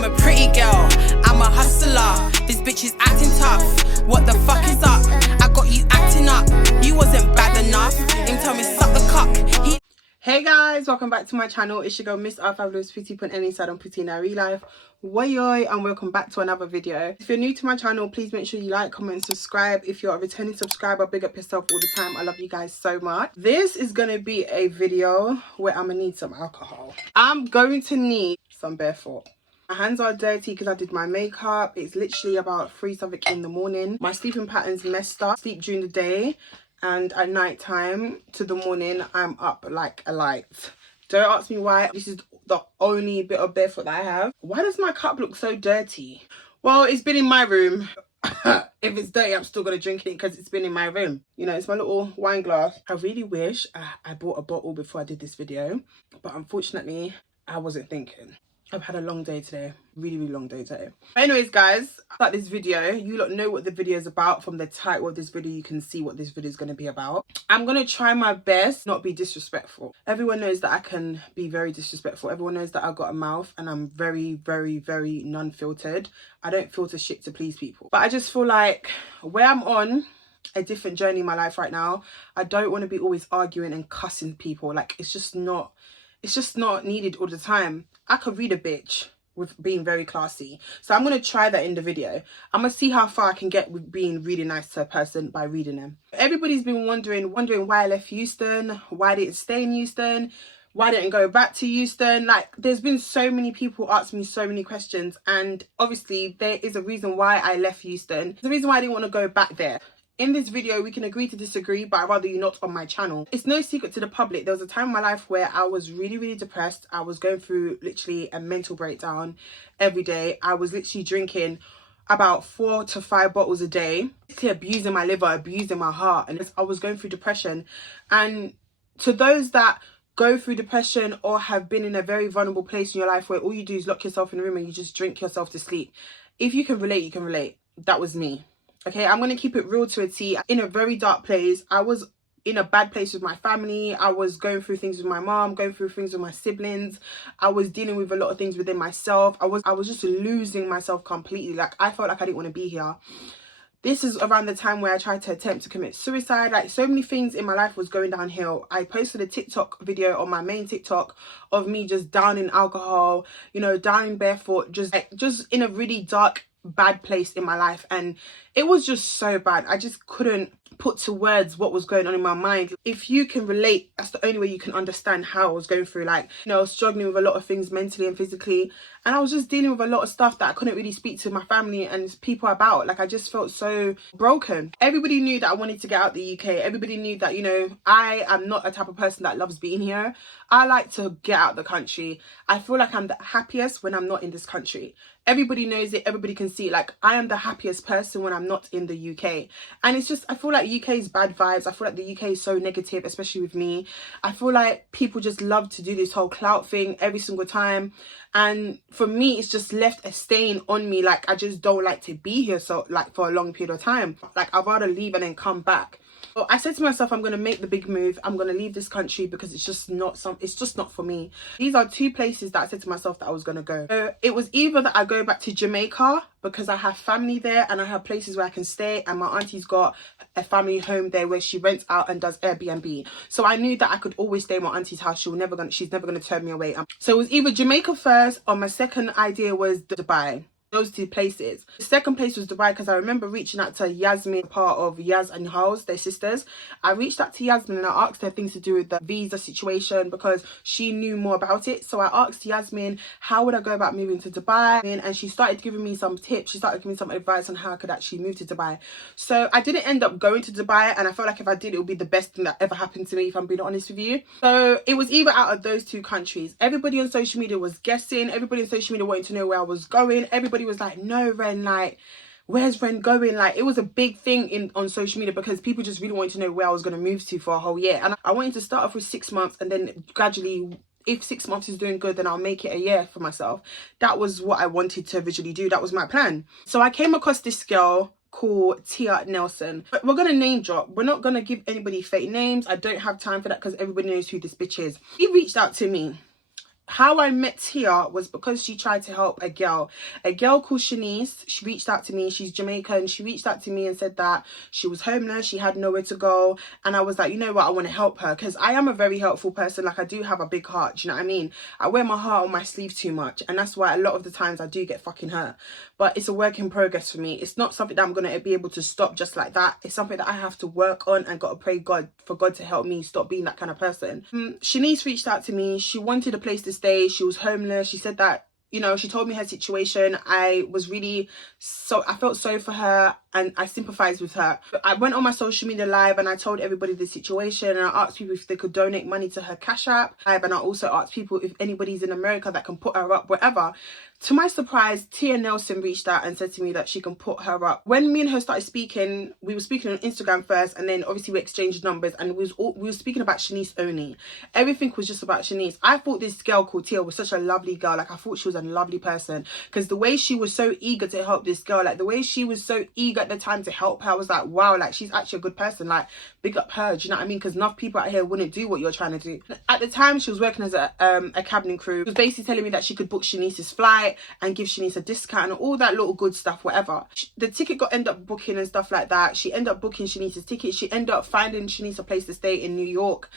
I'm a pretty girl, I'm a hustler. This bitch is acting tough. What the fuck is up? I got you acting up. You wasn't bad enough. Him tell me suck the cock. Hey guys, welcome back to my channel. It's your girl Miss R Fabulous Pretty Put ANYSIDE on Pretty in Real Life. Woyoiii, and welcome back to another video. If you're new to my channel, please make sure you like, comment and subscribe. If you're a returning subscriber, big up yourself all the time. I love you guys so much. This is gonna be a video where I'm gonna need some alcohol. I'm going to need some barefoot. My hands are dirty because I did my makeup. It's literally about 3 something in the morning. My sleeping pattern's messed up. Sleep during the day, and at night time to the morning I'm up like a light. Don't ask me why. This is the only bit of barefoot that I have. Why does my cup look so dirty? Well, it's been in my room. If it's dirty, I'm still gonna drink it because it's been in my room. You know, it's my little wine glass. I really wish I bought a bottle before I did this video, but unfortunately I wasn't thinking. I've had a long day today, really long day today. But anyways guys, like this video, you lot know what the video is about. From the title of this video you can see what this video is going to be about. I'm going to try my best not be disrespectful. Everyone knows that I can be very disrespectful. Everyone knows that I've got a mouth and I'm very non-filtered. I don't filter shit to please people. But I just feel like where I'm on a different journey in my life right now, I don't want to be always arguing and cussing people. Like it's just not needed all the time. I could read a bitch with being very classy. So I'm going to try that in the video. I'm going to see how far I can get with being really nice to a person by reading them. Everybody's been wondering why I left Houston, why I didn't stay in Houston, why I didn't go back to Houston. Like, there's been so many people ask me so many questions, and obviously there is a reason why I left Houston. There's a reason why I didn't want to go back there. In this video, we can agree to disagree, but I'd rather you not on my channel. It's no secret to the public. There was a time in my life where I was really depressed. I was going through literally a mental breakdown every day. I was literally drinking about 4 to 5 bottles a day, literally abusing my liver, abusing my heart, and I was going through depression. And to those that go through depression or have been in a very vulnerable place in your life where all you do is lock yourself in a room and you just drink yourself to sleep, if you can relate, you can relate. That was me. Okay, I'm going to keep it real to a T. In a very dark place. I was in a bad place with my family. I was going through things with my mom, going through things with my siblings. I was dealing with a lot of things within myself. I was just losing myself completely. Like, I felt like I didn't want to be here. This is around the time where I tried to attempt to commit suicide. Like, so many things in my life was going downhill. I posted a TikTok video on my main TikTok of me just down in alcohol, you know, down in barefoot, just in a really dark, bad place in my life. And it was just so bad. I just couldn't put to words what was going on in my mind. If you can relate, that's the only way you can understand how I was going through. Like, you know, I was struggling with a lot of things mentally and physically, and I was just dealing with a lot of stuff that I couldn't really speak to my family and people about. Like, I just felt so broken. Everybody knew that I wanted to get out the UK. Everybody knew that, you know, I am not a type of person that loves being here. I like to get out the country. I feel like I'm the happiest when I'm not in this country. Everybody knows it. Everybody can see it. Like, I am the happiest person when I'm not in the UK. And it's just, I feel like UK is bad vibes. I feel like the UK is so negative, especially with me. I feel like people just love to do this whole clout thing every single time. And for me, it's just left a stain on me. Like, I just don't like to be here so, like, for a long period of time. Like, I'd rather leave and then come back. So I said to myself, I'm going to make the big move. I'm going to leave this country because it's just not for me. These are 2 places that I said to myself that I was going to go. So it was either that I go back to Jamaica because I have family there and I have places where I can stay, and my auntie's got a family home there where she rents out and does Airbnb. So I knew that I could always stay in my auntie's house. She's never going to turn me away. So it was either Jamaica first, or my second idea was Dubai. Those 2 places. The second place was Dubai because I remember reaching out to Yasmin, part of Yaz and House, their sisters. I reached out to Yasmin and I asked her things to do with the visa situation because she knew more about it. So I asked Yasmin, how would I go about moving to Dubai? And she started giving me some tips. She started giving me some advice on how I could actually move to Dubai. So I didn't end up going to Dubai, and I felt like if I did, it would be the best thing that ever happened to me, if I'm being honest with you. So it was either out of those 2 countries. Everybody on social media was guessing. Everybody on social media wanted to know where I was going. Everybody was like, no, Ren, like, where's Ren going? Like, it was a big thing on social media because people just really wanted to know where I was going to move to for a whole year. And I wanted to start off with 6 months, and then gradually, if 6 months is doing good, then I'll make it a year for myself. That was what I wanted to visually do. That was my plan. So I came across this girl called Tia Nelson. But we're gonna name drop. We're not gonna give anybody fake names. I don't have time for that because everybody knows who this bitch is. He reached out to me. How I met Tia was because she tried to help a girl called Shanice. She reached out to me. She's Jamaican. She reached out to me and said that she was homeless, she had nowhere to go, and I was like, you know what, I want to help her, because I am a very helpful person. Like, I do have a big heart, do you know what I mean? I wear my heart on my sleeve too much, and that's why a lot of the times I do get fucking hurt. But it's a work in progress for me. It's not something that I'm going to be able to stop just like that. It's something that I have to work on, and got to pray for God to help me stop being that kind of person. Shanice reached out to me. She wanted a place to stay. She was homeless. She said that, you know, she told me her situation. I felt sorry for her, and I sympathized with her. I went on my social media live and I told everybody the situation, and I asked people if they could donate money to her Cash App, and I also asked people if anybody's in America that can put her up wherever. To my surprise, Tia Nelson reached out and said to me that she can put her up. When me and her started speaking, we were speaking on Instagram first, and then obviously we exchanged numbers, and we were speaking about Shanice only. Everything was just about Shanice. I thought this girl called Tia was such a lovely girl. Like, I thought she was a lovely person, because the way she was so eager to help this girl, like the way she was so eager at the time to help her, I was like, wow, like she's actually a good person. Like, big up her, do you know what I mean? Because enough people out here wouldn't do what you're trying to do. At the time, she was working as a cabin crew. She was basically telling me that she could book Shanice's flight and give Shanice a discount and all that little good stuff, whatever. The ticket ended up booking and stuff like that. She ended up booking Shanice's ticket. She ended up finding Shanice a place to stay in New York.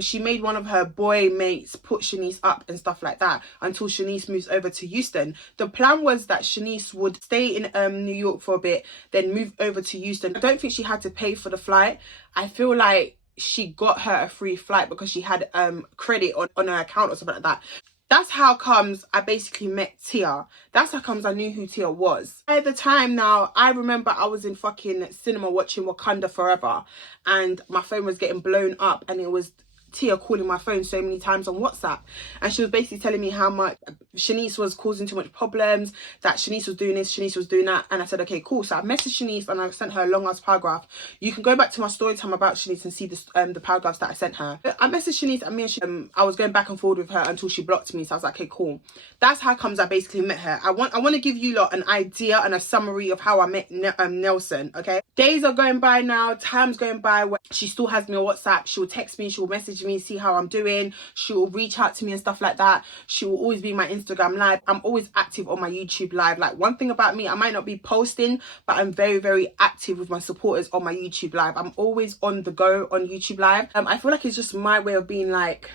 She made one of her boy mates put Shanice up and stuff like that until Shanice moves over to Houston. The plan was that Shanice would stay in New York for a bit, then move over to Houston. I don't think she had to pay for the flight. I feel like she got her a free flight because she had credit on her account or something like that. That's how comes I basically met Tia. That's how comes I knew who Tia was. At the time now, I remember I was in fucking cinema watching Wakanda Forever, and my phone was getting blown up, and it was Tia calling my phone so many times on WhatsApp, and she was basically telling me how much Shanice was causing too much problems, that Shanice was doing this, Shanice was doing that. And I said, okay, cool. So I messaged Shanice and I sent her a long ass paragraph. You can go back to my story time about Shanice and see the paragraphs that I sent her. I messaged Shanice, and I was going back and forward with her until she blocked me. So I was like, okay, cool. That's how comes I basically met her. I want to give you lot an idea and a summary of how I met Nelson. Okay, days are going by now, time's going by. Where she still has me on WhatsApp. She will text me, she will message me, see how I'm doing. She will reach out to me and stuff like that. She will always be in my Instagram live. I'm always active on my YouTube live. Like, one thing about me, I might not be posting, but I'm very, very active with my supporters on my YouTube live. I'm always on the go on YouTube live. I feel like it's just my way of being like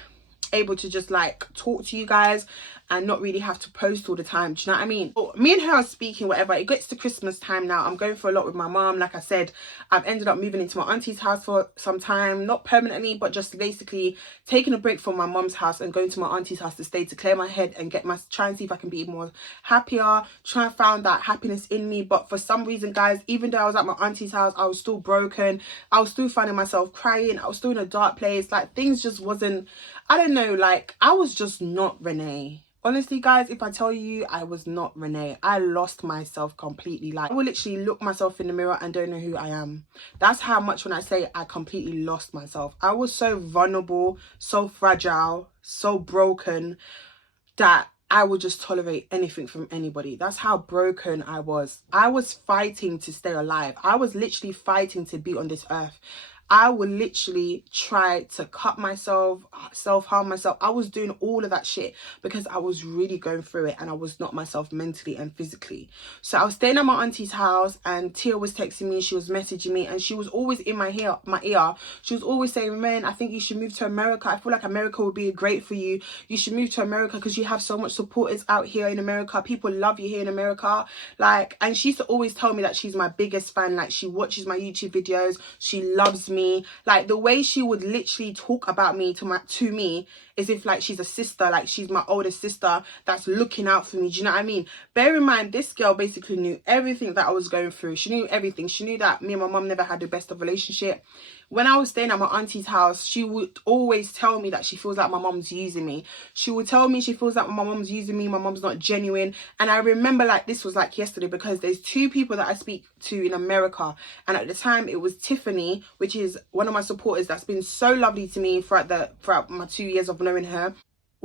able to just like talk to you guys and not really have to post all the time, do you know what I mean? But me and her are speaking, whatever. It gets to Christmas time now. I'm going for a lot with my mom. Like I said, I've ended up moving into my auntie's house for some time, not permanently, but just basically taking a break from my mom's house and going to my auntie's house to stay, to clear my head and try and see if I can be more happier, try and find that happiness in me. But for some reason, guys, even though I was at my auntie's house, I was still broken. I was still finding myself crying. I was still in a dark place. Like, things just wasn't, I don't know, like, I was just not Renee. Honestly, guys, if I tell you, I was not Renee. I lost myself completely. Like, I will literally look myself in the mirror and don't know who I am. That's how much when I say I completely lost myself. I was so vulnerable, so fragile, so broken that I would just tolerate anything from anybody. That's how broken I was. I was fighting to stay alive. I was literally fighting to be on this earth. I would literally try to cut myself, self-harm myself. I was doing all of that shit because I was really going through it, and I was not myself mentally and physically. So I was staying at my auntie's house, and Tia was texting me, she was messaging me, and she was always in my ear. She was always saying, man, I think you should move to America. I feel like America would be great for you. You should move to America because you have so much supporters out here in America. People love you here in America. Like, and she used to always tell me that she's my biggest fan. Like, she watches my YouTube videos. She loves me. Like, the way she would literally talk about me to me as if like she's a sister, like she's my older sister that's looking out for me. Do you know what I mean? Bear in mind, this girl basically knew everything that I was going through. She knew everything. She knew that me and my mum never had the best of relationship. When I was staying at my auntie's house, she would always tell me that she feels like my mum's using me. She would tell me she feels like my mum's using me, my mum's not genuine. And I remember like this was like yesterday, because there's two people that I speak to in America. And at the time it was Tiffany, which is one of my supporters that's been so lovely to me throughout my 2 years of knowing her.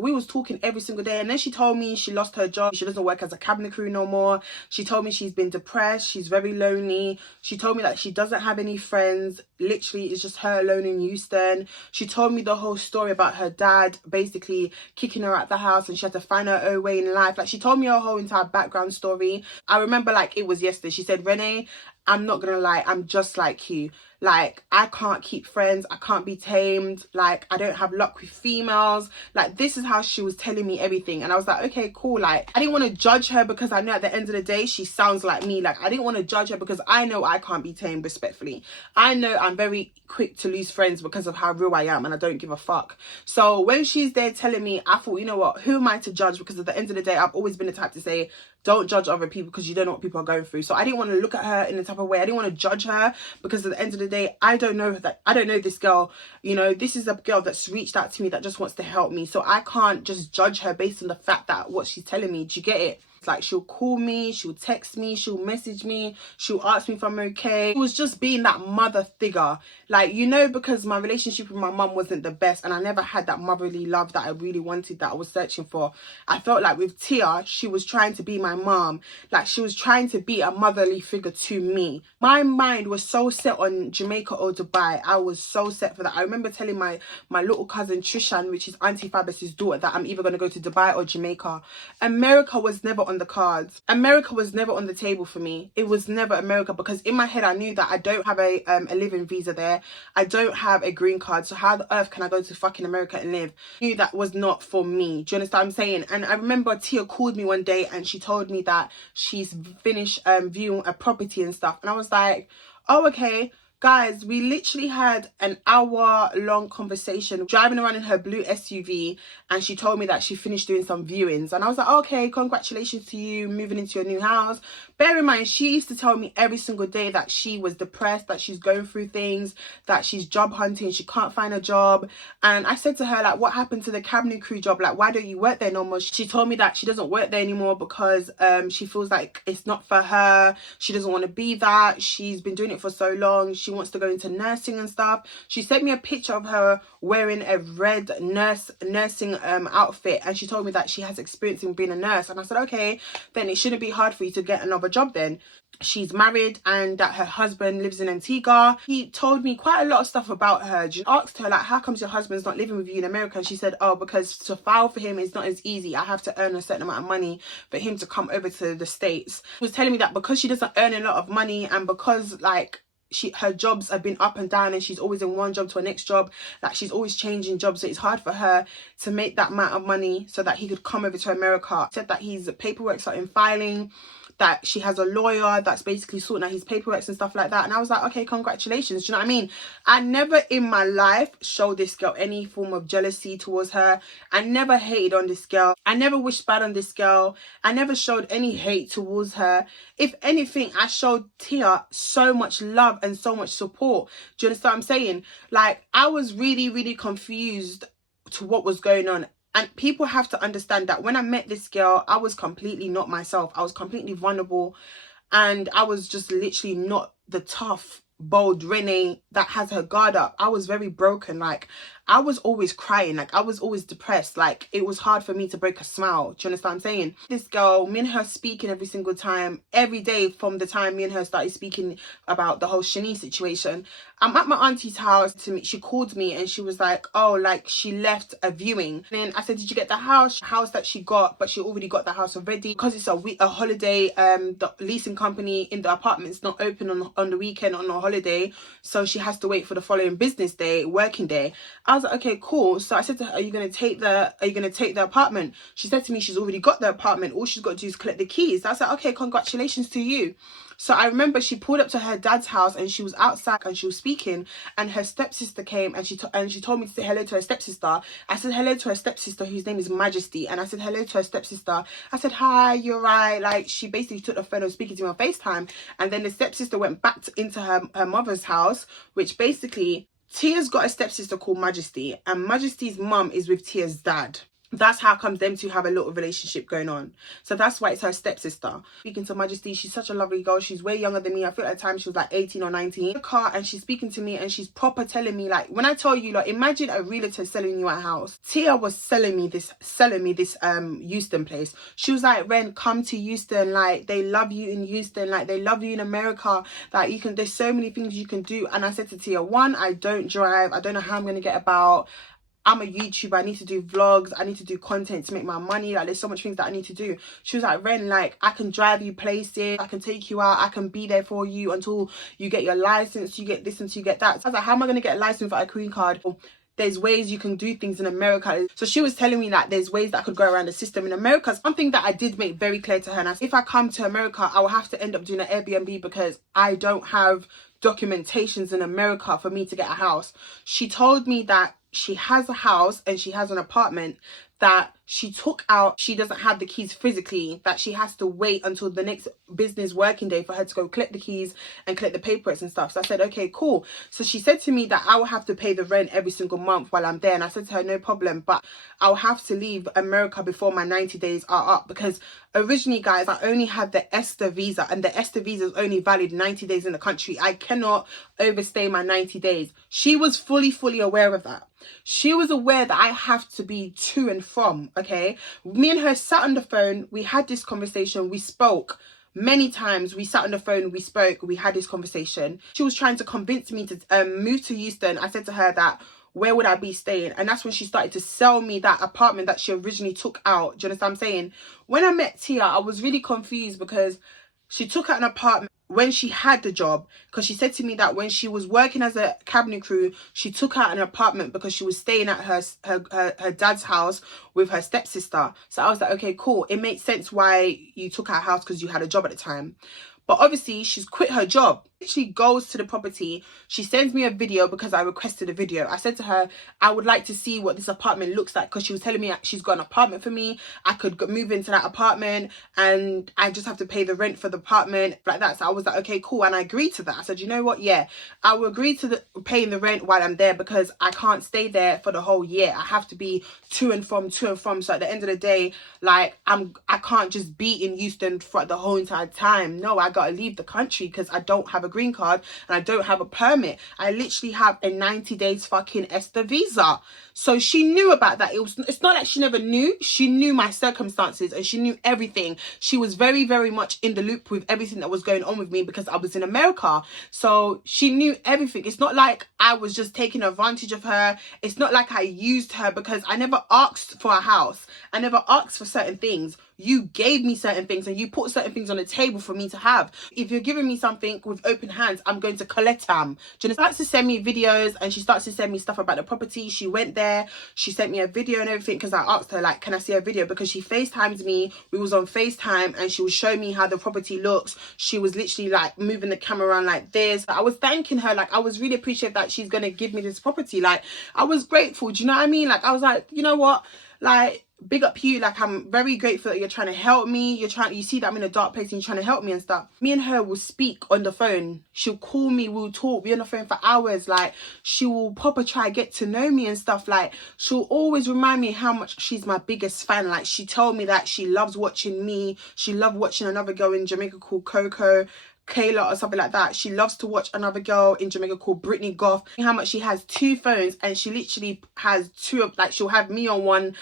we was talking every single day. And then she told me she lost her job. She doesn't work as a cabin crew no more. She told me she's been depressed. She's very lonely. She told me that she doesn't have any friends. Literally, it's just her alone in Houston. She told me the whole story about her dad basically kicking her out the house and she had to find her own way in life. Like, she told me her whole entire background story. I remember like it was yesterday. She said, Renee, I'm not gonna lie, I'm just like you. Like, I can't keep friends, I can't be tamed, like, I don't have luck with females. Like, this is how she was telling me everything. And I was like, okay, cool. Like, I didn't want to judge her because I know at the end of the day, she sounds like me. Like, I didn't want to judge her because I know I can't be tamed, respectfully. I know I'm very quick to lose friends because of how real I am and I don't give a fuck. So when she's there telling me, I thought, you know what, who am I to judge? Because at the end of the day, I've always been the type to say, don't judge other people because you don't know what people are going through. So I didn't want to look at her in the type of way. I didn't want to judge her because at the end of the day, I don't know this girl. You know, this is a girl that's reached out to me that just wants to help me. So I can't just judge her based on the fact that what she's telling me. Do you get it? Like, she'll call me, she'll text me, she'll message me, she'll ask me if I'm okay. It was just being that mother figure. Like, you know, because my relationship with my mum wasn't the best and I never had that motherly love that I really wanted, that I was searching for. I felt like with Tia, she was trying to be my mom. Like, she was trying to be a motherly figure to me. My mind was so set on Jamaica or Dubai. I was so set for that. I remember telling my little cousin Trishan, which is Auntie Fabrice's daughter, that I'm either going to go to Dubai or Jamaica. America was never on the cards. America was never on the table for me. It was never America because in my head I knew that I don't have a living visa there. I don't have a green card. So how the earth can I go to fucking America and live? I knew that was not for me. Do you understand what I'm saying? And I remember Tia called me one day and she told me that she's finished viewing a property and stuff. And I was like, oh, okay. Guys, we literally had an hour-long conversation driving around in her blue SUV, and she told me that she finished doing some viewings. And I was like, okay, congratulations to you moving into your new house. Bear in mind, she used to tell me every single day that she was depressed, that she's going through things, that she's job hunting, she can't find a job. And I said to her, like, what happened to the cabin crew job? Like, why don't you work there no more? She told me that she doesn't work there anymore because she feels like it's not for her. She doesn't want to be that. She's been doing it for so long. She wants to go into nursing and stuff. She sent me a picture of her wearing a red nursing outfit, and she told me that she has experience in being a nurse. And I said, okay, then it shouldn't be hard for you to get another job then. She's married and that her husband lives in Antigua. He told me quite a lot of stuff about her. I asked her, like, how comes your husband's not living with you in America? And she said, oh, because to file for him is not as easy. I have to earn a certain amount of money for him to come over to the States. She was telling me that because she doesn't earn a lot of money and because, like, her jobs have been up and down and she's always in one job to a next job, like she's always changing jobs, so it's hard for her to make that amount of money so that he could come over to America. He said that his paperwork started filing, that she has a lawyer that's basically sorting out his paperwork and stuff like that. And I was like, okay, congratulations. Do you know what I mean? I never in my life showed this girl any form of jealousy towards her. I never hated on this girl. I never wished bad on this girl. I never showed any hate towards her. If anything, I showed Tia so much love and so much support. Do you understand what I'm saying? Like, I was really, really confused to what was going on. And people have to understand that when I met this girl, I was completely not myself. I was completely vulnerable. And I was just literally not the tough, bold Renee that has her guard up. I was very broken. Like, I was always crying. Like, I was always depressed. Like, it was hard for me to break a smile. Do you understand what I'm saying? This girl, me and her speaking every single time, every day from the time me and her started speaking about the whole Shani situation. I'm at my auntie's house to meet. She called me and she was like, oh, like, she left a viewing. And then I said, did you get the house that she got? But she already got the house already. Because it's a holiday, the leasing company in the apartment's not open on the weekend on a holiday. So she has to wait for the following business day, working day. I was like, okay, cool. So I said to her, are you going to take the apartment? She said to me, she's already got the apartment. All she's got to do is collect the keys. I was like, okay, congratulations to you. So I remember she pulled up to her dad's house and she was outside and she was speaking, and her stepsister came and she told me to say hello to her stepsister. I said hello to her stepsister, whose name is Majesty, and I said hello to her stepsister. I said, hi, you're right. Like, she basically took the phone and was speaking to me on FaceTime. And then the stepsister went back into her mother's house, which basically, Tia's got a stepsister called Majesty, and Majesty's mum is with Tia's dad. That's how comes them two have a little relationship going on. So that's why it's her stepsister. Speaking to Majesty, she's such a lovely girl. She's way younger than me. I feel at the time she was like 18 or 19. In the car, and she's speaking to me, and she's proper telling me, like, when I tell you, like, imagine a realtor selling you a house. Tia was selling me this Houston place. She was like, Ren, come to Houston. Like, they love you in Houston. Like, they love you in America. Like, there's so many things you can do. And I said to Tia, one, I don't drive. I don't know how I'm going to get about. I'm a YouTuber. I need to do vlogs. I need to do content to make my money. Like, there's so much things that I need to do. She was like, Ren, like, I can drive you places. I can take you out. I can be there for you until you get your license. You get this until you get that. So I was like, how am I going to get a license without a green card? There's ways you can do things in America. So she was telling me that there's ways that I could go around the system in America. Something that I did make very clear to her. And I said, if I come to America, I will have to end up doing an Airbnb because I don't have documentations in America for me to get a house. She told me that she has a house and she has an apartment that she took out. She doesn't have the keys physically, that she has to wait until the next business working day for her to go collect the keys and collect the paperwork and stuff. So I said, okay, cool. So she said to me that I will have to pay the rent every single month while I'm there. And I said to her, no problem, but I'll have to leave America before my 90 days are up, because originally, guys, I only had the ESTA visa, and the ESTA visa is only valid 90 days in the country. I cannot overstay my 90 days. She was fully aware of that. She was aware that I have to be to and from, okay? Me and her sat on the phone. We had this conversation. We spoke many times. We sat on the phone. We spoke. We had this conversation. She was trying to convince me to move to Houston. I said to her that, where would I be staying? And that's when she started to sell me that apartment that she originally took out. Do you understand what I'm saying? When I met Tia, I was really confused because she took out an apartment when she had the job, because she said to me that when she was working as a cabinet crew, she took out an apartment because she was staying at her dad's house with her stepsister. So I was like, okay, cool. It makes sense why you took out a house, because you had a job at the time. But obviously, she's quit her job. She goes to the property. She sends me a video because I requested a video. I said to her, I would like to see what this apartment looks like, because she was telling me she's got an apartment for me. I could move into that apartment and I just have to pay the rent for the apartment like that. So I was like, okay, cool. And I agreed to that. I said, you know what? Yeah, I will agree to paying the rent while I'm there, because I can't stay there for the whole year. I have to be to and from. So at the end of the day, like, I can't just be in Houston for the whole entire time. No, I got to leave the country because I don't have a green card and I don't have a permit. I literally have a 90 days fucking ESTA visa. So she knew about that. It's not like she never knew. She knew my circumstances and she knew everything. She was very much in the loop with everything that was going on with me because I was in America. So she knew everything. It's not like I was just taking advantage of her. It's not like I used her, because I never asked for a house. I never asked for certain things. You gave me certain things and you put certain things on the table for me to have. If you're giving me something with open hands, I'm going to collect them. She starts to send me videos and she starts to send me stuff about the property. She went there, she sent me a video and everything, because I asked her, like, can I see a video? Because she FaceTimes me. We was on FaceTime and she was showing me how the property looks. She was literally like moving the camera around like this. I was thanking her. Like, I was really appreciative that she's going to give me this property. Like, I was grateful. Do you know what I mean? Like, I was like, you know what? Like, big up you. Like, I'm very grateful that you're trying to help me. You see that I'm in a dark place and you're trying to help me and stuff. Me and her will speak on the phone. She'll call me, we'll talk, be on the phone for hours. Like, she will proper try to get to know me and stuff. Like, she'll always remind me how much she's my biggest fan. Like, she told me that she loves watching me. She loved watching another girl in Jamaica called Kayla or something like that. She loves to watch another girl in Jamaica called Brittany Goff. How much she has 2 phones and she literally has 2 of, like, she'll have me on one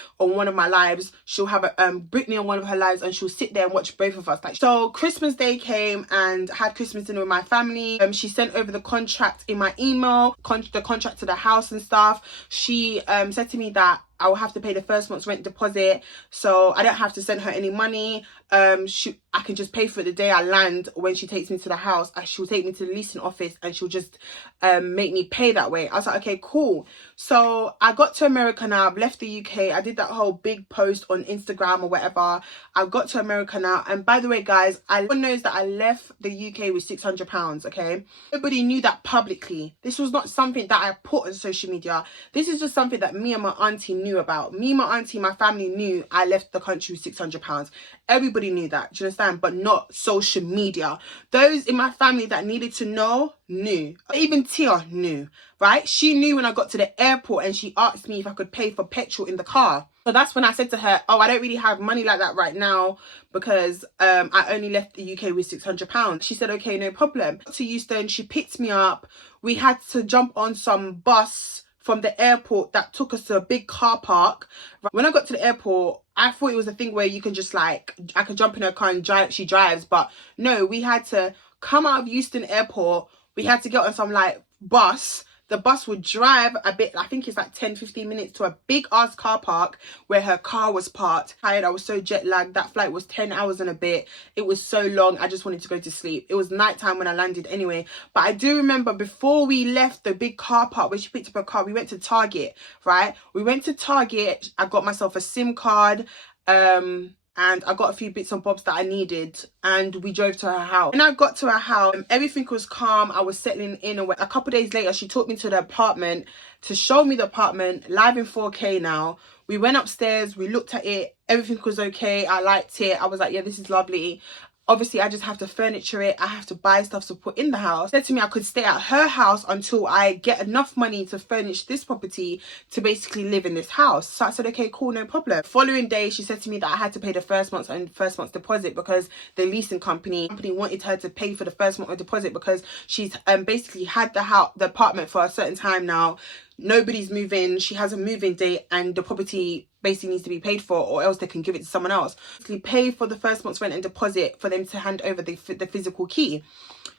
of my lives, she'll have Brittany on one of her lives, and she'll sit there and watch both of us. Like, so Christmas Day came and had Christmas dinner with my family. She sent over the contract in my email, the contract to the house and stuff. She said to me that I will have to pay the first month's rent deposit, so I don't have to send her any money. I can just pay for it the day I land. When she takes me to the house, she'll take me to the leasing office and she'll just make me pay that way. I was like, okay, cool. So I got to America now. I've left the UK. I did that whole big post on Instagram or whatever. I got to America now. And by the way, guys, everyone knows that I left the UK with £600, okay? Nobody knew that publicly. This was not something that I put on social media. This is just something that me and my auntie knew about. Me, my auntie, my family knew I left the country with £600. Everybody knew that, do you understand? But not social media. Those in my family that needed to know, knew. Even Tia knew, right? She knew when I got to the airport and she asked me if I could pay for petrol in the car. So that's when I said to her, oh, I don't really have money like that right now because I only left the UK with £600. She said, okay, no problem. To Euston, she picked me up. We had to jump on some bus from the airport that took us to a big car park. When I got to the airport, I thought it was a thing where you can just like, I could jump in her car and drive, she drives. But no, we had to come out of Euston Airport. We had to get on some like bus. The bus would drive a bit, I think it's like 10-15 minutes to a big ass car park where her car was parked. Tired, I was so jet lagged. That flight was 10 hours and a bit. It was so long, I just wanted to go to sleep. It was nighttime when I landed anyway. But I do remember before we left the big car park where she picked up her car, we went to Target, right? We went to Target, I got myself a SIM card, and I got a few bits and bobs that I needed, and we drove to her house. When I got to her house, everything was calm. I was settling in. A couple of days later, she took me to the apartment to show me the apartment, live in 4K now. We went upstairs, we looked at it, everything was okay. I liked it. I was like, yeah, this is lovely. Obviously, I just have to furniture it. I have to buy stuff to put in the house. She said to me I could stay at her house until I get enough money to furnish this property to basically live in this house. So I said, okay, cool, no problem. Following day, she said to me that I had to pay the first month's deposit because the leasing company wanted her to pay for the first month of deposit because she's basically had the apartment for a certain time now. Nobody's moving. She has a moving date and the property basically needs to be paid for, or else they can give it to someone else. Basically pay for the first month's rent and deposit for them to hand over the physical key.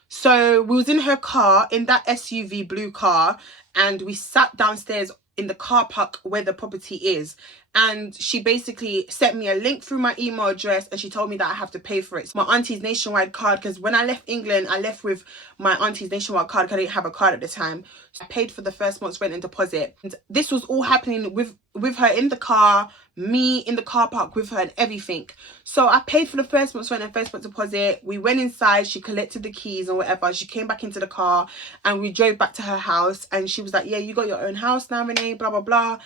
So we was in her car, in that SUV blue car, and we sat downstairs in the car park where the property is, and she basically sent me a link through my email address and she told me that I have to pay for it. So my auntie's nationwide card, because when I left England, I left with my auntie's nationwide card because I didn't have a card at the time. So I paid for the first month's rent and deposit. And this was all happening with her in the car, me in the car park with her and everything. So I paid for the first month's rent and first month's deposit. We went inside, she collected the keys or whatever. She came back into the car and we drove back to her house, and she was like, yeah, you got your own house now, Renee, blah, blah, blah.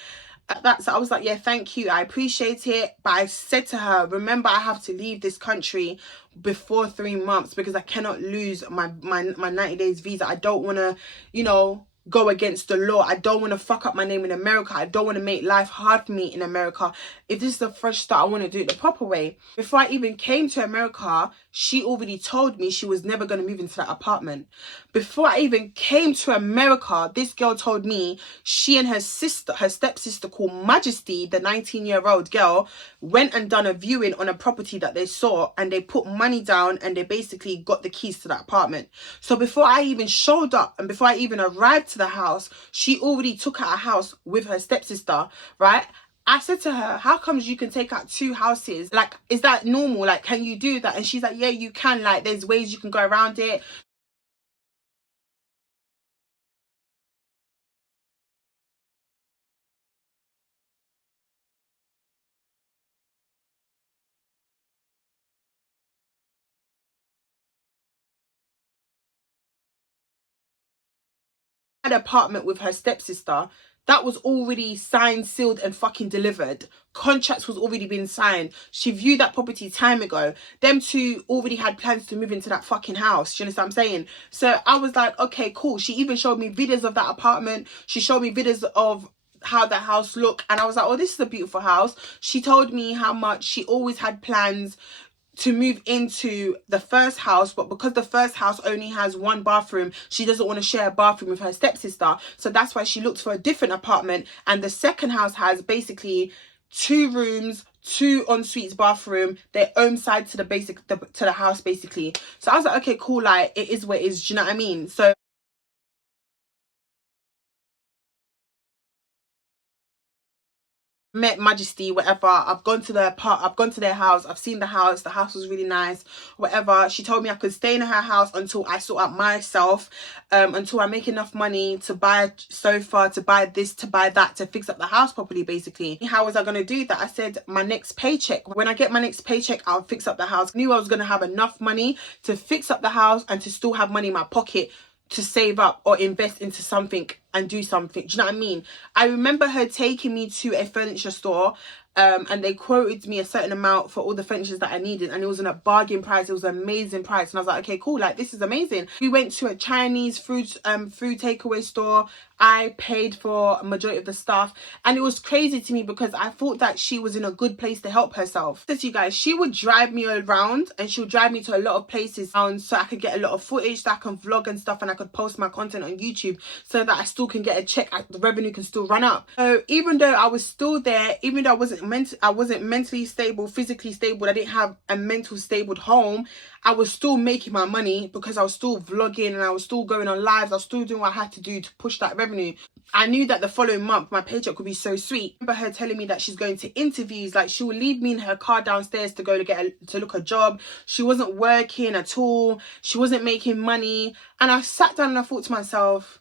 So I was like, yeah, thank you, I appreciate it. But I said to her, remember, I have to leave this country before 3 months because I cannot lose my 90 days visa. I don't want to, you know, go against the law. I don't want to fuck up my name in America. I don't want to make life hard for me in America. If this is a fresh start, I want to do it the proper way. Before I even came to America, she already told me she was never going to move into that apartment. Before I even came to America, this girl told me she and her sister, her stepsister called Majesty, the 19-year-old girl, went and done a viewing on a property that they saw, and they put money down and they basically got the keys to that apartment. So before I even showed up and before I even arrived to the house, she already took out a house with her stepsister, right? I said to her, how comes you can take out 2 houses? Like, is that normal? Like, can you do that? And she's like, yeah, you can. Like, there's ways you can go around it. An apartment with her stepsister that was already signed, sealed and fucking delivered. Contracts was already been signed. She viewed that property time ago. Them two already had plans to move into that fucking house. Do you understand what I'm saying? So I was like, okay, cool. She even showed me videos of that apartment. She showed me videos of how the house looked, and I was like, oh, this is a beautiful house. She told me how much she always had plans to move into the first house, but because the first house only has 1 bathroom, she doesn't want to share a bathroom with her stepsister. So that's why she looked for a different apartment. And the second house has basically 2 rooms, 2 en-suites, bathroom, their own side to the house basically. So I was like, okay, cool, like it is what it is. Do you know what I mean? So met Majesty, whatever. I've gone to their house, I've seen the house was really nice, whatever. She told me I could stay in her house until I sort out myself, until I make enough money to buy a sofa, to buy this, to buy that, to fix up the house properly basically. How was I going to do that? I said my next paycheck, when I get my next paycheck, I'll fix up the house. I knew I was going to have enough money to fix up the house and to still have money in my pocket to save up or invest into something and do something. Do you know what I mean? I remember her taking me to a furniture store and they quoted me a certain amount for all the furnitures that I needed, and it was in a bargain price. It was an amazing price, and I was like, okay, cool, like this is amazing. We went to a Chinese food takeaway store. I paid for a majority of the stuff, and it was crazy to me because I thought that she was in a good place to help herself. So you guys, she would drive me around, and she would drive me to a lot of places so I could get a lot of footage, so I can vlog and stuff, and I could post my content on YouTube so that I still can get a check, the revenue can still run up. So even though I was still there, even though I wasn't mentally stable, physically stable, I didn't have a mental stable home, I was still making my money because I was still vlogging and I was still going on lives. I was still doing what I had to do to push that revenue. I knew that the following month my paycheck would be so sweet. I remember her telling me that she's going to interviews, like she will leave me in her car downstairs to go to look a job. She wasn't working at all. She wasn't making money. And I sat down and I thought to myself,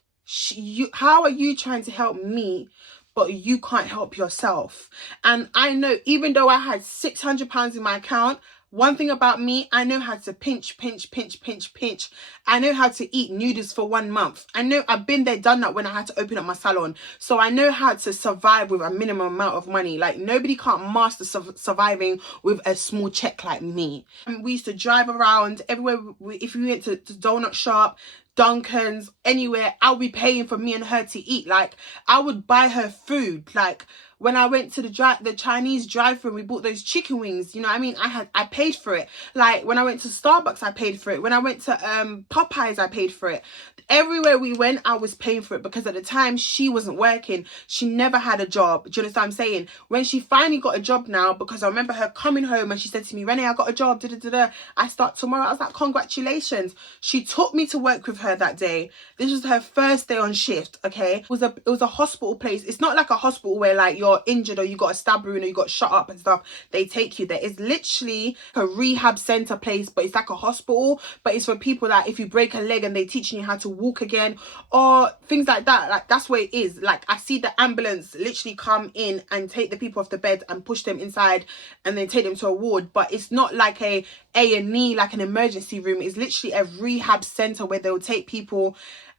how are you trying to help me, but you can't help yourself? And I know, even though I had £600 in my account, one thing about me, I know how to pinch. I know how to eat noodles for 1 month. I know, I've been there, done that when I had to open up my salon. So I know how to survive with a minimum amount of money. Like nobody can't master surviving with a small check like me. And we used to drive around everywhere. If we went to donut shop, Duncan's, anywhere, I'll be paying for me and her to eat. Like I would buy her food. Like when I went to the Chinese drive-thru, we bought those chicken wings. You know what I mean? I paid for it. Like when I went to Starbucks, I paid for it. When I went to Popeyes, I paid for it. Everywhere we went, I was paying for it because at the time she wasn't working. She never had a job. Do you understand what I'm saying? When she finally got a job now, because I remember her coming home and she said to me, Renee, I got a job. I start tomorrow. I was like, congratulations. She took me to work with her that day. This was her first day on shift. Okay, it was a hospital place. It's not like a hospital where like you're injured or you got a stab wound or you got shot up and stuff. They take you there. It's literally a rehab center place, but it's like a hospital, but it's for people that if you break a leg and they teaching you how to walk again or things like that. Like that's where it is. Like I see the ambulance literally come in and take the people off the bed and push them inside and then take them to a ward. But it's not like a A&E, like an emergency room. It's literally a rehab center where they'll take people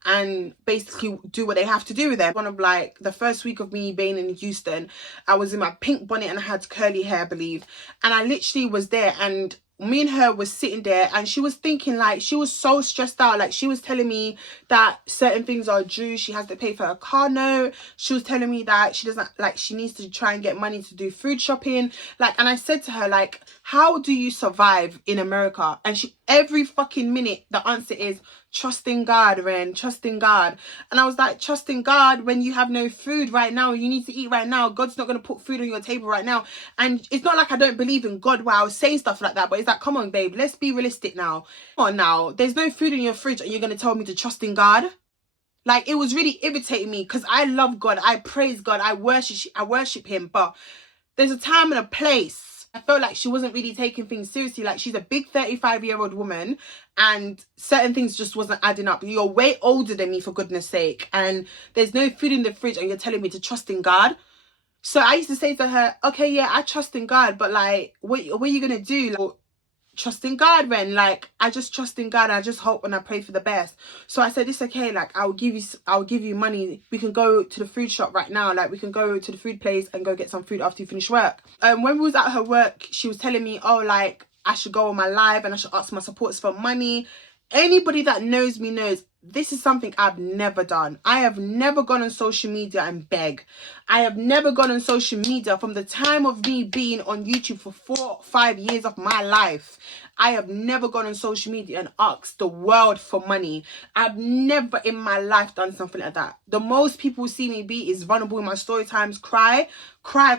and basically do what they have to do with them. One of like the first week of me being in Houston, I was in my pink bonnet and I had curly hair, I believe, and I literally was there, and me and her was sitting there, and she was thinking, like, she was so stressed out. Like she was telling me that certain things are due. She has to pay for her car note. She was telling me that she doesn't, like, she needs to try and get money to do food shopping. Like, and I said to her, like, how do you survive in America? And she, every fucking minute, the answer is trusting God, Ren, trusting God. And I was like, trusting God when you have no food right now, you need to eat right now. God's not going to put food on your table right now. And it's not like I don't believe in God while I was saying stuff like that, but it's like, come on, babe, let's be realistic now. Come on now, there's no food in your fridge and you're going to tell me to trust in God? Like, it was really irritating me because I love God, I praise God, I worship him, but there's a time and a place. I felt like she wasn't really taking things seriously. Like, she's a big 35-year-old woman and certain things just wasn't adding up. You're way older than me, for goodness sake, and there's no food in the fridge and you're telling me to trust in God. So I used to say to her, okay, yeah, I trust in God, but like, what are you gonna do? Like, trust in God, Ren. Like, I just trust in God. I just hope and I pray for the best. So I said, it's okay. Like, I'll give you money. We can go to the food shop right now. Like, we can go to the food place and go get some food after you finish work. When we was at her work, she was telling me, oh, like, I should go on my live and I should ask my supporters for money. Anybody that knows me knows this is something I've never done. I have never gone on social media and beg. I have never gone on social media from the time of me being on YouTube for 4 or 5 years of my life. I have never gone on social media and asked the world for money. I've never in my life done something like that. The most people see me be is vulnerable in my story times, cry,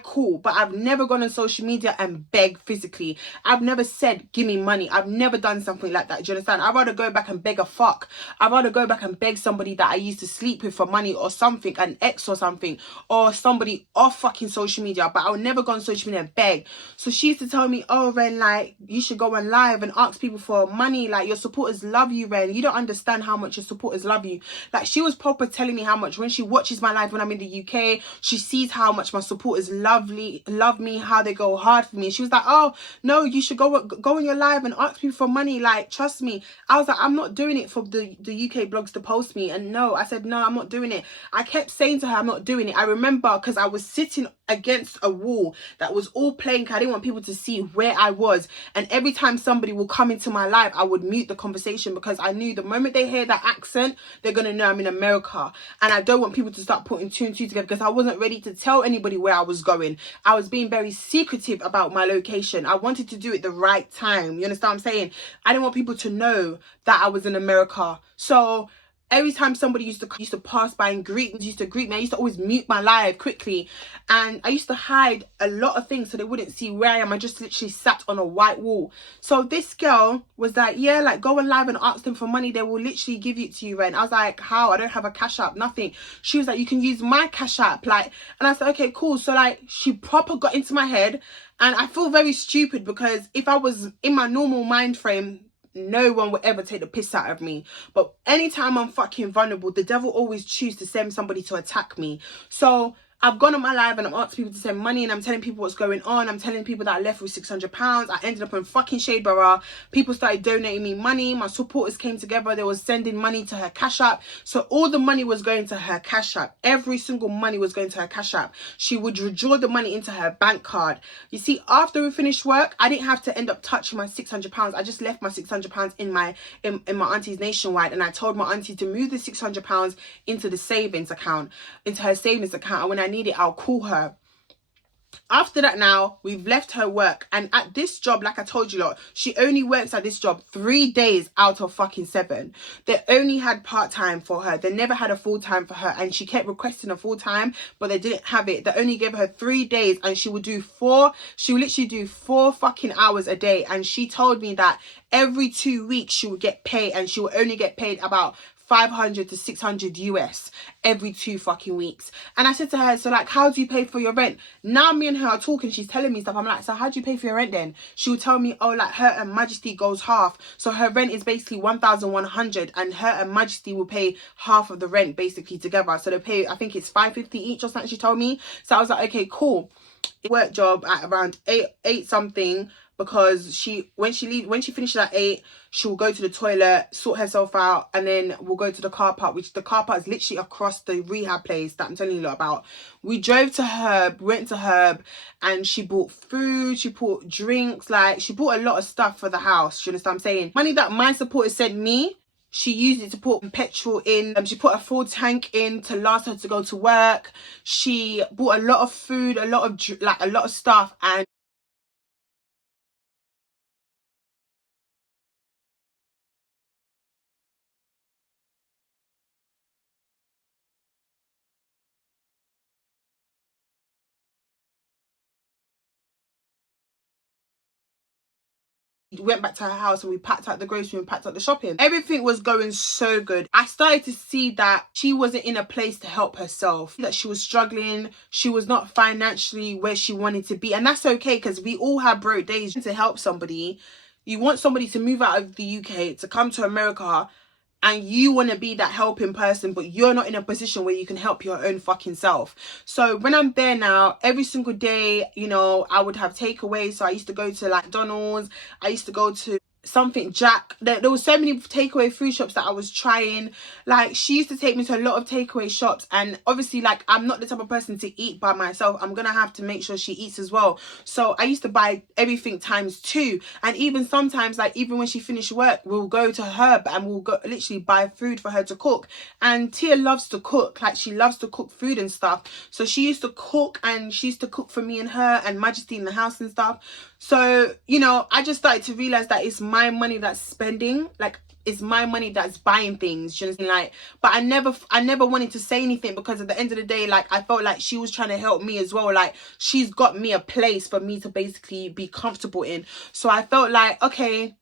cool. But I've never gone on social media and beg physically. I've never said, give me money. I've never done something like that. Do you understand? I'd rather go back and beg a fuck. I'd rather go back and beg somebody that I used to sleep with for money or something, an ex or something, or somebody off fucking social media. But I would never go on social media and beg. So she used to tell me, oh, Ren, like, you should go on live and ask people for money. Like, your supporters love you, Ren. You don't understand how much your supporters love you. Like, she was proper telling me how much when she watches my live when I'm in the UK, she sees how much my supporters love me, how they go hard for me. She was like, oh no, you should go on your live and ask people for money. Like, trust me. I was like, I'm not doing it for the UK blogs to post me. And no, I said, no, I'm not doing it. I kept saying to her, I'm not doing it. I remember because I was sitting against a wall that was all playing. I didn't want people to see where I was, and every time somebody will come into my life, I would mute the conversation because I knew the moment they hear that accent, they're gonna know I'm in America, and I don't want people to start putting two and two together because I wasn't ready to tell anybody where I was going. I was being very secretive about my location. I wanted to do it the right time. You understand what I'm saying? I didn't want people to know that I was in America. So every time somebody used to pass by and used to greet me, I used to always mute my live quickly, and I used to hide a lot of things so they wouldn't see where I am. I just literally sat on a white wall. So this girl was like, yeah, like go on live and ask them for money, they will literally give it to you. And I was like, how? I don't have a cash app, nothing. She was like, you can use my cash app, like, and I said, okay, cool. So like she proper got into my head, and I feel very stupid because if I was in my normal mind frame, no one would ever take the piss out of me. But anytime I'm fucking vulnerable, the devil always chooses to send somebody to attack me. So I've gone on my live and I'm asking people to send money, and I'm telling people what's going on. I'm telling people that I left with £600. I ended up in fucking Shadeborough. People started donating me money. My supporters came together. They were sending money to her cash app. So all the money was going to her cash app. Every single money was going to her cash app. She would withdraw the money into her bank card. You see, after we finished work, I didn't have to end up touching my £600. I just left my £600 in my auntie's Nationwide, and I told my auntie to move the £600 into the savings account, into her savings account. And when I need it, I'll call her. After that, now we've left her work, and at this job, like I told you lot, she only works at this job 3 days out of fucking 7. They only had part-time for her. They never had a full-time for her, and she kept requesting a full-time, but they didn't have it. They only gave her 3 days, and she would literally do 4 fucking hours a day. And she told me that every 2 weeks she would get paid, and she would only get paid about 500 to 600 US every 2 fucking weeks. And I said to her, so like, how do you pay for your rent? Now me and her are talking, she's telling me stuff. I'm like, so how do you pay for your rent then? She would tell me, oh, like her Majesty goes half. So her rent is basically 1,100, and her Majesty will pay half of the rent basically together. So they pay, I think it's 550 each or something, she told me. So I was like, okay, cool. Work job at around 8 something, because when she finishes at 8, she will go to the toilet, sort herself out, and then we'll go to the car park, which the car park is literally across the rehab place that I'm telling you about. We drove to Herb, went to Herb, and she bought food, she bought drinks, like she bought a lot of stuff for the house. You understand what I'm saying? Money that my supporters sent me, she used it to put petrol in. She put a full tank in to last her to go to work. She bought a lot of food, a lot of stuff, and went back to her house, and we packed out the grocery and packed out the shopping. Everything was going so good. I started to see that she wasn't in a place to help herself, that she was struggling. She was not financially where she wanted to be, and that's okay, because we all have broke days. To help somebody, you want somebody to move out of the UK to come to America, and you want to be that helping person, but you're not in a position where you can help your own fucking self. So when I'm there now, every single day, you know, I would have takeaways. So I used to go to like McDonald's, I used to go to something Jack. There was so many takeaway food shops that I was trying. Like, she used to take me to a lot of takeaway shops, and obviously, like, I'm not the type of person to eat by myself. I'm gonna have to make sure she eats as well. So I used to buy everything ×2, and even sometimes, like, even when she finished work, we'll go to her and we'll go literally buy food for her to cook. And Tia loves to cook, like, she loves to cook food and stuff. So she used to cook, and she used to cook for me and her and Majesty in the house and stuff. So, you know, I just started to realize that it's my money that's spending, like, it's my money that's buying things, you know, like, but I never wanted to say anything, because at the end of the day, like, I felt like she was trying to help me as well. Like, she's got me a place for me to basically be comfortable in. So I felt like, okay,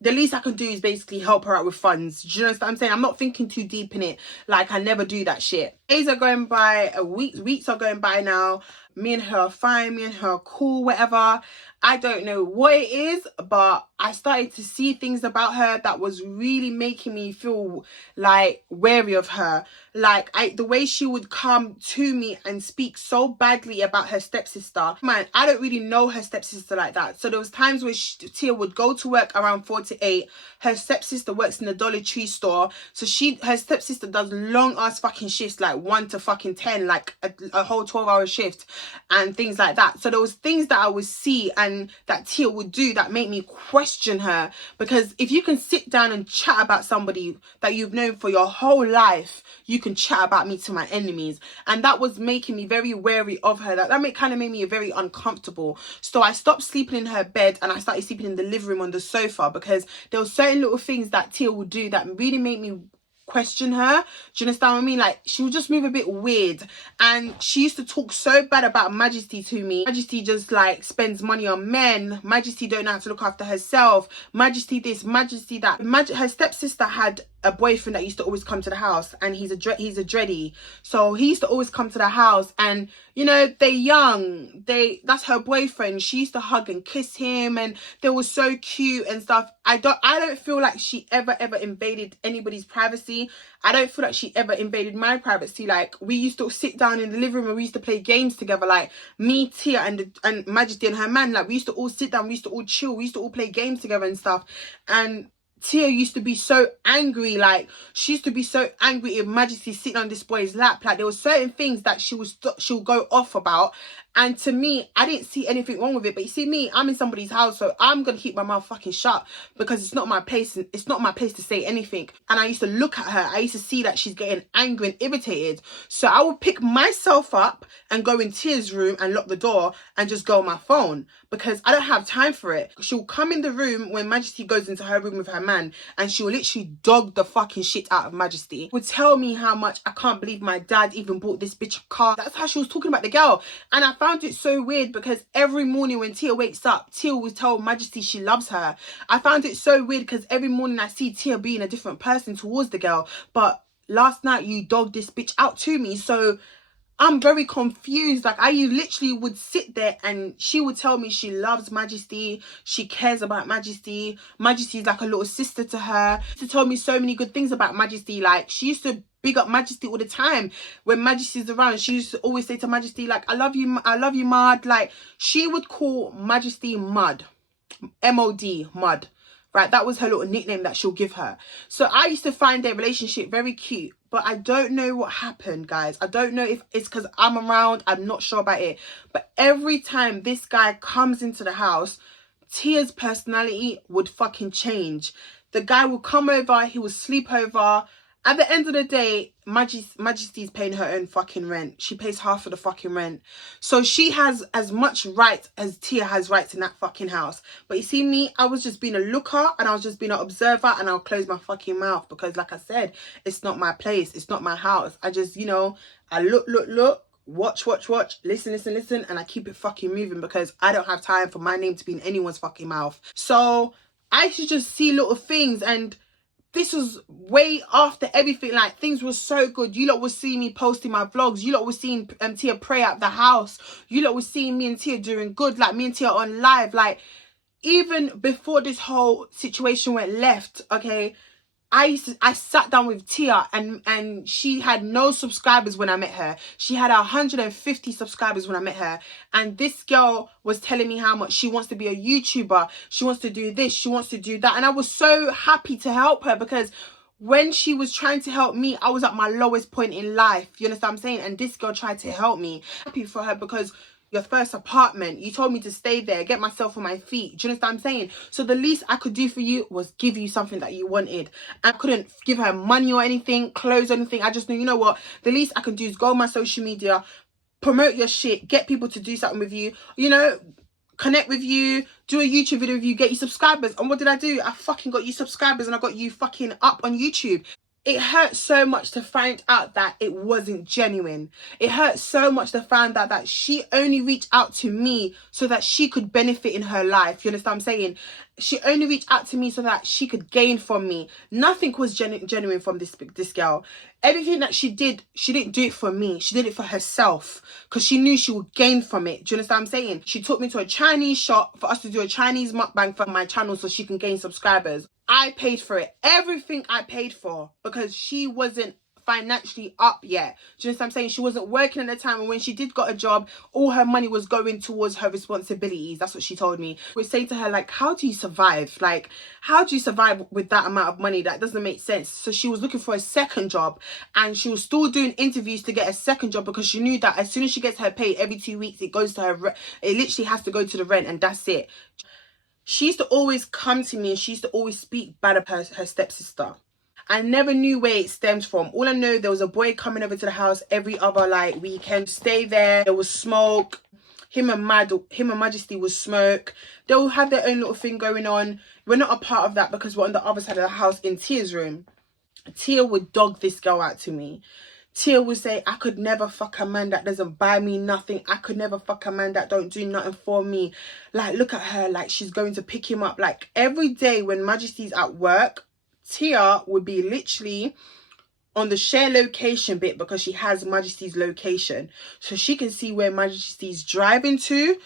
the least I can do is basically help her out with funds. Do you know what I'm saying? I'm not thinking too deep in it. Like, I never do that shit. Days are going by, weeks are going by now. Me and her are fine, me and her are cool, whatever. I don't know what it is, but I started to see things about her that was really making me feel like wary of her. Like, the way she would come to me and speak so badly about her stepsister. Man, I don't really know her stepsister like that. So there was times where Tia would go to work around 4 to 8. Her stepsister works in the Dollar Tree store. So her stepsister does long ass fucking shifts, like 1 to fucking 10, like a whole 12-hour shift and things like that. So there was things that I would see and that Tia would do that made me question her. Because if you can sit down and chat about somebody that you've known for your whole life, you can chat about me to my enemies. And that was making me very wary of her. That kind of made me very uncomfortable. So I stopped sleeping in her bed and I started sleeping in the living room on the sofa, because there were certain little things that Tia would do that really made me question her. Do you understand what I mean? Like, she would just move a bit weird, and she used to talk so bad about Majesty to me. Majesty just like spends money on men. Majesty don't know how to look after herself. Majesty this, Majesty that. Her stepsister had a boyfriend that used to always come to the house, and he's a dready. So he used to always come to the house, and you know, they're young, that's her boyfriend. She used to hug and kiss him, and they were so cute and stuff. I don't feel like she ever invaded anybody's privacy. I don't feel like she ever invaded my privacy. Like, we used to sit down in the living room and we used to play games together, like me, Tia, and Majesty and her man. Like, we used to all sit down, we used to all chill, we used to all play games together and stuff. And Tia used to be so angry. Like, she used to be so angry if Majesty sitting on this boy's lap. Like, there were certain things that she'll go off about, and to me, I didn't see anything wrong with it. But you see, me, I'm in somebody's house, so I'm gonna keep my mouth fucking shut, because it's not my place. It's not my place to say anything. And I used to look at her. I used to see that she's getting angry and irritated. So I would pick myself up and go in Tia's room and lock the door and just go on my phone, because I don't have time for it. She'll come in the room when Majesty goes into her room with her man, and she will literally dog the fucking shit out of Majesty. Would tell me how much, I can't believe my dad even bought this bitch a car. That's how she was talking about the girl. And I found it so weird, because every morning when Tia wakes up, Tia will tell Majesty she loves her. I found it so weird, because every morning I see Tia being a different person towards the girl. But last night you dogged this bitch out to me. So I'm very confused. Like, I literally would sit there and she would tell me she loves Majesty, she cares about Majesty. Majesty's like a little sister to her. She told me so many good things about Majesty. Like, she used to big up Majesty all the time. When Majesty's around, she used to always say to Majesty, like, I love you, Mud. Like, she would call Majesty Mud. M-O-D, Mud. Right, that was her little nickname that she'll give her. So I used to find their relationship very cute, but I don't know what happened, guys. I don't know if it's because I'm around. I'm not sure about it. But every time this guy comes into the house, Tia's personality would fucking change. The guy would come over, he would sleep over. At the end of the day, Majesty's paying her own fucking rent. She pays half of the fucking rent. So she has as much right as Tia has rights in that fucking house. But you see me, I was just being a looker and I was just being an observer, and I'll close my fucking mouth, because like I said, it's not my place. It's not my house. I just, you know, I look, watch, listen, and I keep it fucking moving, because I don't have time for my name to be in anyone's fucking mouth. So I should just see little things, and this was way after everything. Like, things were so good. You lot were seeing me posting my vlogs. You lot were seeing Tia pray at the house. You lot were seeing me and Tia doing good. Like, me and Tia on live. Like, even before this whole situation went left, okay, I sat down with Tia, and she had no subscribers when I met her. She had 150 subscribers when I met her. And this girl was telling me how much she wants to be a YouTuber. She wants to do this. She wants to do that. And I was so happy to help her, because when she was trying to help me, I was at my lowest point in life. You understand what I'm saying? And this girl tried to help me. Happy for her, because your first apartment, you told me to stay there, get myself on my feet. Do you understand what I'm saying? So the least I could do for you was give you something that you wanted. I couldn't give her money or anything, clothes or anything. I just knew, you know what, the least I can do is go on my social media, promote your shit, get people to do something with you, you know, connect with you, do a YouTube video with you, get you subscribers. And what did I do? I fucking got you subscribers, and I got you fucking up on YouTube. It hurt so much to find out that it wasn't genuine. It hurt so much to find out that she only reached out to me so that she could benefit in her life. You understand what I'm saying? She only reached out to me so that she could gain from me. Nothing was genuine from this girl. Everything that she didn't do it for me. She did it for herself, because she knew she would gain from it. Do you understand what I'm saying? She took me to a Chinese shop for us to do a Chinese mukbang for my channel so she can gain subscribers. I paid for it. Everything I paid for, because she wasn't financially up yet. Do you know what I'm saying? She wasn't working at the time, and when she did got a job, all her money was going towards her responsibilities. That's what she told me. We say to her, like, how do you survive? Like, how do you survive with that amount of money? That doesn't make sense. So she was looking for a second job, and she was still doing interviews to get a second job because she knew that as soon as she gets her pay every 2 weeks, it goes to her. It literally has to go to the rent, and that's it. She used to always come to me and she used to always speak bad of her stepsister. I never knew where it stemmed from. All I know, there was a boy coming over to the house every other like weekend. Stay there. There was smoke. Him and Majesty was smoke. They all had their own little thing going on. We're not a part of that because we're on the other side of the house in Tia's room. Tia would dog this girl out to me. Tia would say, I could never fuck a man that doesn't buy me nothing. I could never fuck a man that don't do nothing for me. Like, look at her, like she's going to pick him up. Like, every day when Majesty's at work, Tia would be literally on the share location bit because she has Majesty's location. So she can see where Majesty's driving to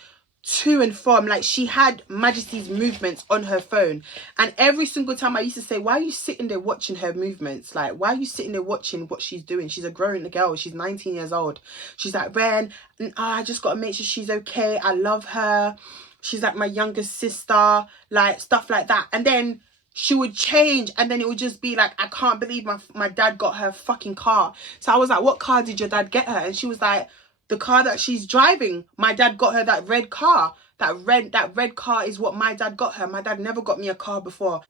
and from. Like, she had Majesty's movements on her phone, and every single time I used to say, why are you sitting there watching her movements? Like, why are you sitting there watching what she's doing? She's a grown girl. She's 19 years old. She's like, Ren, I just got to make sure she's okay. I love her. She's like my younger sister, like stuff like that. And then she would change, and then it would just be like, I can't believe my dad got her fucking car. So I was like, what car did your dad get her? And she was like, the car that she's driving. My dad got her that red car. That red car is what my dad got her. My dad never got me a car before.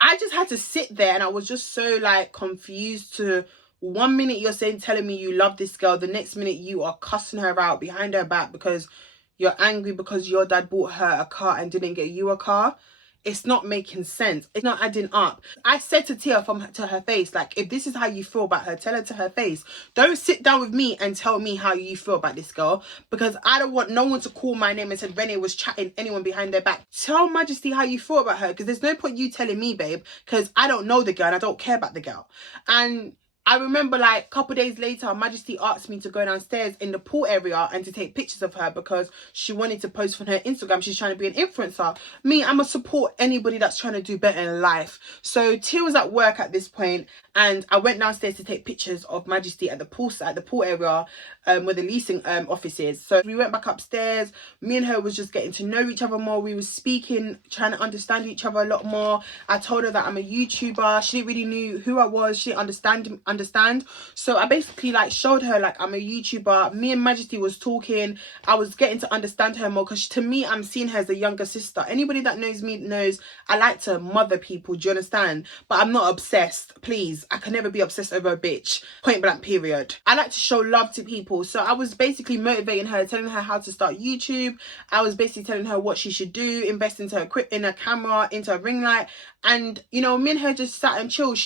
I just had to sit there, and I was just so like confused. To 1 minute you're telling me you love this girl, the next minute you are cussing her out behind her back because you're angry because your dad bought her a car and didn't get you a car. It's not making sense. It's not adding up. I said to Tia to her face, like, if this is how you feel about her, tell her to her face. Don't sit down with me and tell me how you feel about this girl, because I don't want no one to call my name and said Renee was chatting anyone behind their back. Tell Majesty how you feel about her, because there's no point you telling me, babe, because I don't know the girl and I don't care about the girl. And I remember like a couple days later, Majesty asked me to go downstairs in the pool area and to take pictures of her because she wanted to post on her Instagram. She's trying to be an influencer. Me, I'm going to support anybody that's trying to do better in life. So Tia was at work at this point, and I went downstairs to take pictures of Majesty at the pool area where the leasing office is. So we went back upstairs. Me and her was just getting to know each other more. We were speaking, trying to understand each other a lot more. I told her that I'm a YouTuber. She didn't really knew who I was. She didn't understand. So I basically like showed her like I'm a YouTuber. Me and Majesty was talking. I was getting to understand her more, because to me, I'm seeing her as a younger sister. Anybody that knows me knows I like to mother people. Do you understand? But I'm not obsessed. Please, I can never be obsessed over a bitch. Point blank, period. I like to show love to people. So I was basically motivating her, telling her how to start YouTube. I was basically telling her what she should do, invest into her in a camera, into a ring light. And, you know, me and her just sat and chilled.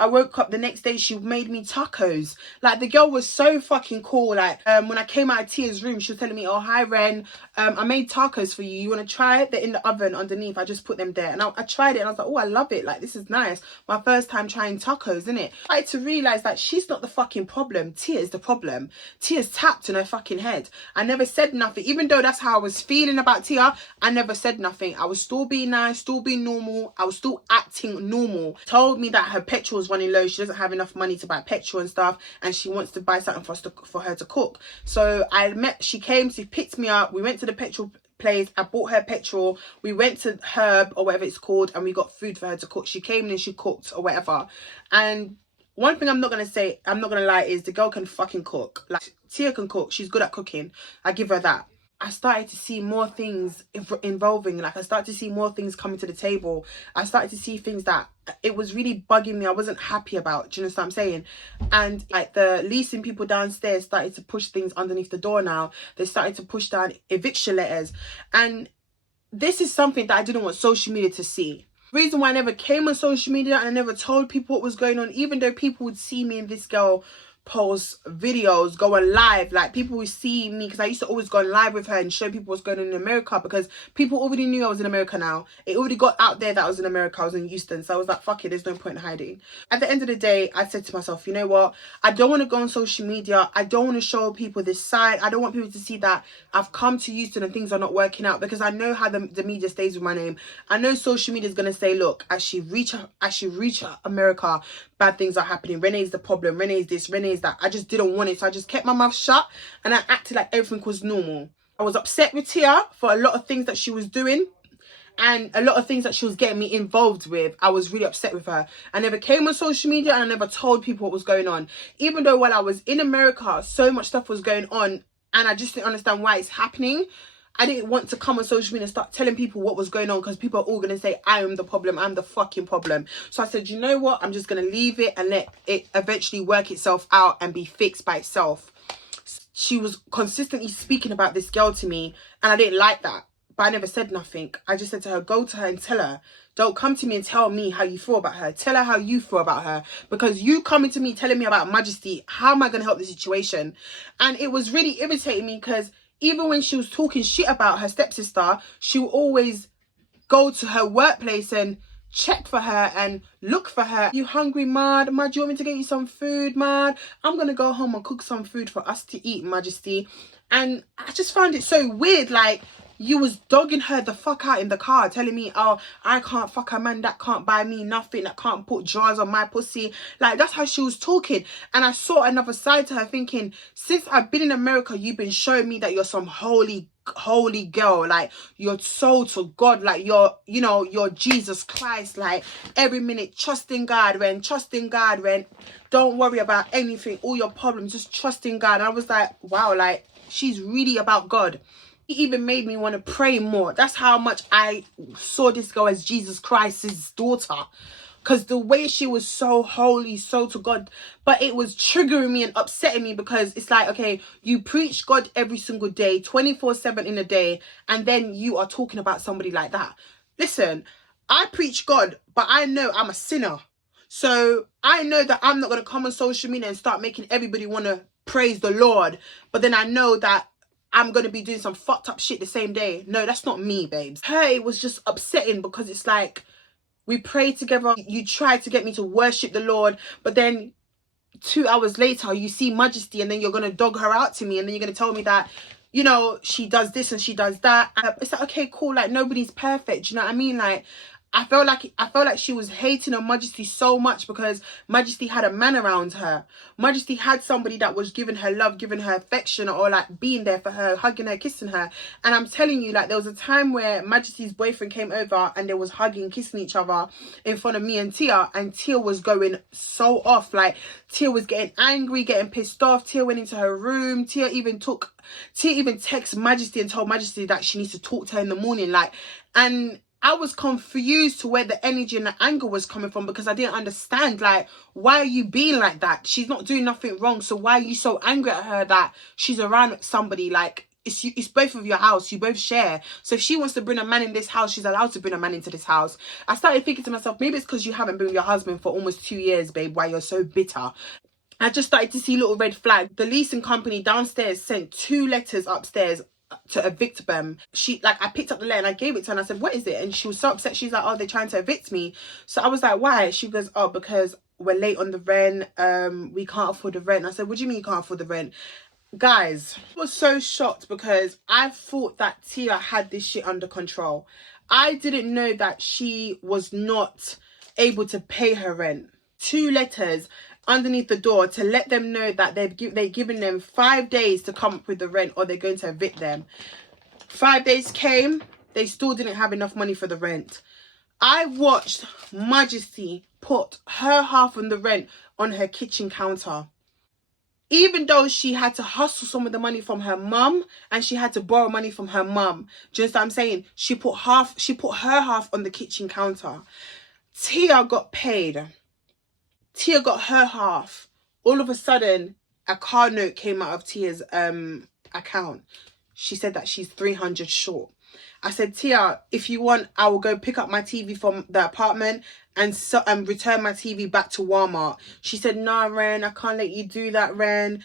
I woke up the next day, she made me tacos. Like, the girl was so fucking cool. Like, when I came out of Tia's room, she was telling me, oh, hi, Ren. I made tacos for you. You want to try it? They're in the oven underneath. I just put them there. And I tried it, and I was like, oh, I love it. Like, this is nice. My first time trying tacos, innit? I had to realise that she's not the fucking problem. Tia is the problem. Tia's tapped in her fucking head. I never said nothing. Even though that's how I was feeling about Tia, I never said nothing. I was still being nice, still being normal. I was still acting normal. Told me that her petrol was running low. She doesn't have enough money to buy petrol and stuff, and she wants to buy something for her to cook. So she came, she picked me up. We went to the petrol place. I bought her petrol. We went to Herb or whatever it's called, and we got food for her to cook. She came in and she cooked or whatever. And one thing I'm not going to lie, is the girl can fucking cook. Like, Tia can cook. She's good at cooking. I give her that. I started to see more things involving, like, I started to see more things coming to the table. I started to see things that it was really bugging me. I wasn't happy about. Do you know what I'm saying? And like, the leasing people downstairs started to push things underneath the door now. They started to push down eviction letters. And this is something that I didn't want social media to see. Reason why I never came on social media and I never told people what was going on, even though people would see me and this girl post videos, going live, like people would see me, because I used to always go live with her and show people what's going on in America, because people already knew I was in America now. It already got out there that I was in America. I was in Houston. So I was like, fuck it, there's no point in hiding. At the end of the day, I said to myself, you know what, I don't want to go on social media. I don't want to show people this side. I don't want people to see that I've come to Houston and things are not working out, because I know how the media stays with my name. I know social media is going to say, look, as she reach America, bad things are happening. Renee's the problem. Renee's this, Renee's that. I just didn't want it. So I just kept my mouth shut and I acted like everything was normal. I was upset with Tia for a lot of things that she was doing. And a lot of things that she was getting me involved with, I was really upset with her. I never came on social media and I never told people what was going on. Even though while I was in America, so much stuff was going on and I just didn't understand why it's happening. I didn't want to come on social media and start telling people what was going on because people are all going to say, I am the problem. I'm the fucking problem. So I said, you know what? I'm just going to leave it and let it eventually work itself out and be fixed by itself. She was consistently speaking about this girl to me and I didn't like that. But I never said nothing. I just said to her, go to her and tell her. Don't come to me and tell me how you feel about her. Tell her how you feel about her. Because you coming to me telling me about Majesty, how am I going to help the situation? And it was really irritating me because even when she was talking shit about her stepsister, she would always go to her workplace and check for her and look for her. You hungry, Mad? Mad, you want me to get you some food, Mad? I'm going to go home and cook some food for us to eat, Majesty. And I just found it so weird, like, you was dogging her the fuck out in the car, telling me, oh, I can't fuck a man that can't buy me nothing, that can't put drawers on my pussy. Like, that's how she was talking. And I saw another side to her thinking, since I've been in America, you've been showing me that you're some holy girl. Like, you're sold to God. Like, you're, you know, you're Jesus Christ. Like, every minute, trust in God, Ren. Trust in God, Ren. Don't worry about anything, all your problems. Just trust in God. And I was like, wow, like, she's really about God. It even made me want to pray more. That's how much I saw this girl as Jesus Christ's daughter. Because the way she was so holy, so to God. But it was triggering me and upsetting me because it's like, okay, you preach God every single day, 24/7 in a day. And then you are talking about somebody like that. Listen, I preach God, but I know I'm a sinner. So I know that I'm not going to come on social media and start making everybody want to praise the Lord. But then I know that I'm going to be doing some fucked up shit the same day. No, that's not me, babes. Her, it was just upsetting because it's like, we pray together. You try to get me to worship the Lord, but then 2 hours later, you see Majesty and then you're going to dog her out to me and then you're going to tell me that, you know, she does this and she does that. It's like, okay, cool. Like, nobody's perfect. You know what I mean? Like, I felt like she was hating on Majesty so much because Majesty had a man around her. Majesty had somebody that was giving her love, giving her affection, or like being there for her, hugging her, kissing her. And I'm telling you, like, there was a time where Majesty's boyfriend came over and they was hugging, kissing each other in front of me and Tia was going so off. Like, Tia was getting angry, getting pissed off. Tia went into her room. Tia even texted Majesty and told Majesty that she needs to talk to her in the morning. Like, and I was confused to where the energy and the anger was coming from because I didn't understand, like, why are you being like that? She's not doing nothing wrong. So why are you so angry at her that she's around somebody? Like, it's both of your house. You both share. So if she wants to bring a man in this house, she's allowed to bring a man into this house. I started thinking to myself, maybe it's because you haven't been with your husband for almost 2 years, babe, why you're so bitter. I just started to see little red flags. The leasing company downstairs sent 2 letters upstairs to evict them. I picked up the letter and I gave it to her and I said, what is it? And she was so upset. She's like, oh, they're trying to evict me. So I was like, why? She goes, oh, because we're late on the rent. We can't afford the rent. I said, what do you mean you can't afford the rent? Guys, I was so shocked because I thought that Tia had this shit under control. I didn't know that she was not able to pay her rent. 2 letters underneath the door to let them know that they've given them 5 days to come up with the rent or they're going to evict them. 5 days came, they still didn't have enough money for the rent. I watched Majesty put her half on the rent on her kitchen counter. Even though she had to hustle some of the money from her mum and she had to borrow money from her mum. Do you understand what I'm saying? She put her half on the kitchen counter. Tia got paid. Tia got her half. All of a sudden, a card note came out of Tia's account. She said that she's 300 short. I said, Tia, if you want, I will go pick up my TV from the apartment and return my TV back to Walmart. She said, nah, Ren, I can't let you do that, Ren.